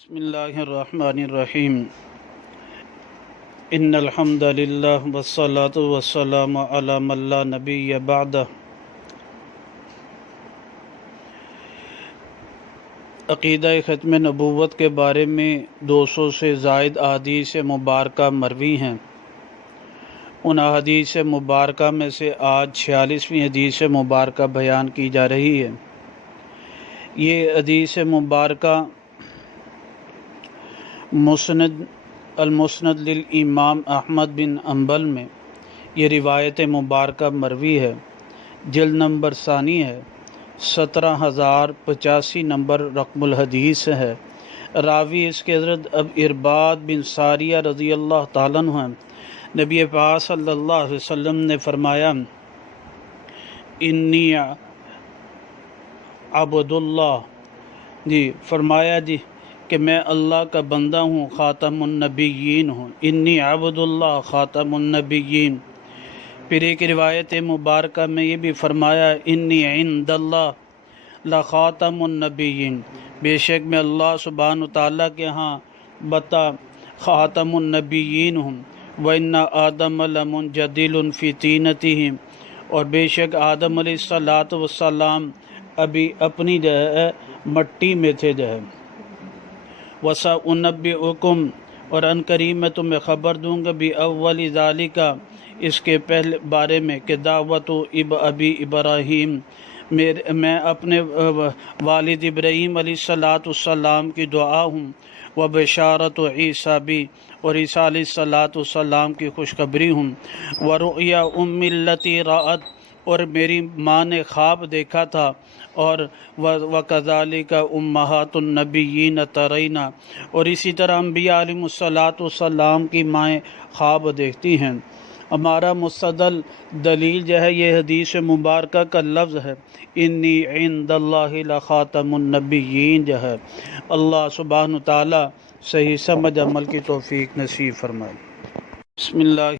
بسم اللہ الرحمن الرحیم ان الحمد للہ والصلاة والسلام علی من لا نبی بعدہ۔ عقیدہ ختم نبوت کے بارے میں 200 سے زائد احادیث مبارکہ مروی ہیں۔ ان احادیث مبارکہ میں سے آج 46ویں حدیث مبارکہ بیان کی جا رہی ہے۔ یہ حدیث مبارکہ المسند للامام احمد بن حنبل میں یہ روایت مبارکہ مروی ہے۔ جلد نمبر ثانی ہے، 17085 نمبر رقم الحدیث ہے۔ راوی اس کے حضرت ارباد بن ساریہ رضی اللہ تعالیٰ عنہ ہیں۔ نبی پاک صلی اللہ علیہ وسلم نے فرمایا، انی عبد اللہ، فرمایا کہ میں اللہ کا بندہ ہوں، خاتم النبیین ہوں۔ انی عبد اللہ خاتم النبیین۔ پھر ایک روایت مبارکہ میں یہ بھی فرمایا، انی عند اللہ لخاتم النبیین، بے شک میں اللہ سبحانہ تعالیٰ کے ہاں بتا خاتم النبیین ہوں۔ وَإِنَّ آدَمَ لَمُنْجَدِلٌ فِي طِينَتِهِ، اور بے شک آدم علیہ السلام ابھی اپنی مٹی میں تھے وَسَأُنَبِّئُكُمْ، اور ان قریب میں تمہیں خبر دوں گا بِأَوَّلِ ذَلِكَ، اس کے پہلے بارے میں، کہ دعوت ابی ابراہیم، میں اپنے والد ابراہیم علیہ السلام کی دعا ہوں، وبشارت عیسیٰ بھی، اور عیسیٰ علیہ السلام کی خوشخبری ہوں، ورؤیا امی التی رأت، اور میری ماں نے خواب دیکھا تھا، اور وکذالک امہات النبیین ترینا، اور اسی طرح انبیاء علیہ السلام کی مائیں خواب دیکھتی ہیں۔ ہمارا مستدل دلیل یہ حدیث مبارکہ کا لفظ ہے، انی عند اللہ لخاتم النبیین ہے۔ اللہ سبحانہ تعالیٰ صحیح سمجھ عمل کی توفیق نصیب فرمائے۔ بسم اللہ